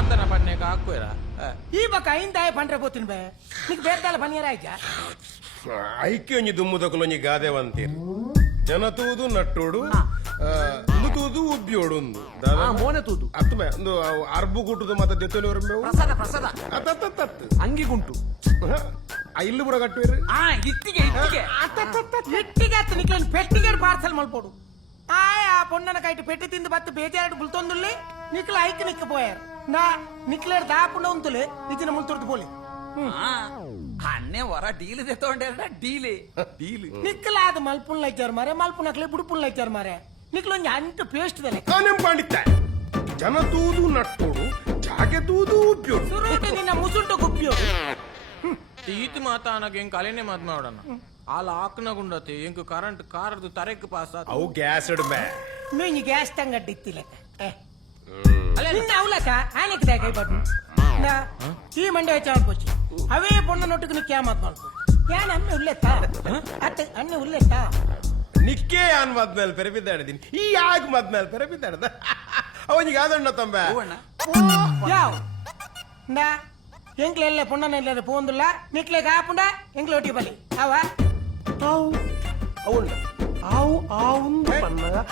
ಪಾಂತನ ಪನ್ನೇಕ ಹಾಕುವರಾ ಈ ಬಕ್ಕ ಐಂದಾಯ ಪಂಡ್ರೆ పోతుంది ಬೇ నీకు ಬೇರ್ದಾಲ ಪನ್ಯರಾಯ್ತಾ ಐಕ್ಯ ಒಂಜಿ ದುಮ್ಮುದಕುಲೊಂಜಿ ಗಾದೆವಂತೀರ್ ಜನತೂದು ನಟ್ಟೋಡು ನುತೂದು ಉಬ್ಬಿಯೋಡು ಮೋನೆ ತೂದು ಅತ್ತಮೆ ಒಂದು ಅರ್ಬು ಗುಟ್ಟುದು ಮತ್ತೆ ದೆತ್ತೋನಿವರ ಮೇವು ಪ್ರಸಾದ ಪ್ರಸಾದ ಅತ್ತತ್ತತ್ತು ಅಂಗಿ ಗುಂಟು ಇಲ್ಲು ಬುಡ ಕಟ್ಟುವೇರು ಇಟ್ಟಿಗೆ ಇಟ್ಟಿಗೆ ಇಟ್ಟಿಗೆ ಅತ್ತ ನಿಕ್ಲೇನ್ ಪೆಟ್ಟಿಗೆ ಪಾರ್ಸಲ್ ಮಲ್ಪೋಡು ಆ ಪೊಣ್ಣನ ಕೈಟ್ ಪೆಟ್ಟಿ ತಿಂದು ಬತ್ತು ಬೇಜಾರು ಬುಲ್ತೊಂದುಲ್ಲಿ ನಿಕ್ಲ ಐಕ್ ನಿಕ್ಕಿపోయారు ನಾ ನಿಕ್ಲೇರ್ ದಾಪುಂಡ ಉಂತುಲೆ ಇದಿನ ಮುಲ್ತುರ್ದು ಪೋಲಿ ಅನ್ನೆ ಹೊರ ಡೀಲ್ ತೆತ್ತೊಂಡೆ ಡೀಲಿ ಡೀಲ್ ನಿಕ್ಲ ಅದು ಮಲ್ಪುನ್ ಲೈಚಾರು ಮಾರೆ ಮಲ್ಪುನಕ್ಲೆ ಬುಡುಪುನ್ ಲೈಚಾರು ಮಾರೆ ನಿಕ್ಲೊಂಜಿ ಅಂಟು ಪೇಸ್ಟ್ ದಲೆ ಕಾನೆಂ ಪಾಂಡಿತ್ತ ಜನತೂದು ನಟ್ಟೋಡು ಜಾಗೆ ತೂದು ಉಬ್ಬಿಯೋಡು ಸುರುಟು ನಿನ್ನ ಮುಸುಂಟು ಗುಬ್ಬಿಯೋಡು ತೀತ್ ಮಾತಾನಗ ಹೆಂಗ್ ಕಲೆನೆ ಮದ್ ಮಾಡೋಣ ಆಲ್ ಹಾಕ್ನಗುಂಡತಿ ಹೆಂಗ್ ಕರೆಂಟ್ ಕಾರದು ತರೆಕ್ ಪಾಸ್ ಅವು ಗ್ಯಾಸ್ ಇಡ್ಮೆ ಮೇಂಜಿ ಗ್ಯಾಸ್ ತಂಗಡ್ಡಿ ಇತ್ತಿಲೆಕ್ಕ ನಿನ್ನ ಅವಲಕ ಆನೆಕ್ ದಾಗ ಬಡ್ಡು ನಾ ಈ ಮಂಡೆ ಚಾಡ್ಕೋಚಿ ಅವೇ ಪೊಣ್ಣ ನೊಟ್ಟಿಗೆ ನೀ ಕ್ಯಾ ಮಾತ್ ಮಾಡ್ಕೊ ಯಾನ್ ಅಮ್ಮೆ ಉಲ್ಲೆತ್ತಾ ಅತ್ತೆ ಅಣ್ಣೆ ಉಲ್ಲೆತ್ತಾ ನಿಕ್ಕೇ ಅನ್ ಮದ್ಮೇಲೆ ಪೆರಪಿದ್ದಾಡಿದೀನಿ ಈ ಯಾಕೆ ಮದ್ಮೇಲೆ ಪೆರಪಿದ್ದಾಡ್ದ ಅವನಿಗೆ ಆದಣ್ಣ ತಂಬೆ ಯಾವ ನಾ ಎಂಕ್ಲೆ ಎಲ್ಲ ಪೊಣ್ಣನ ಎಲ್ಲ ಪೋಂದುಲ್ಲ ನಿಕ್ಲೆ ಕಾಪುಂಡ ಎಂಕ್ಲೆ ಒಟ್ಟಿ ಬಲಿ ಅವ అవును ఆవు ఆవుంది పన్నగా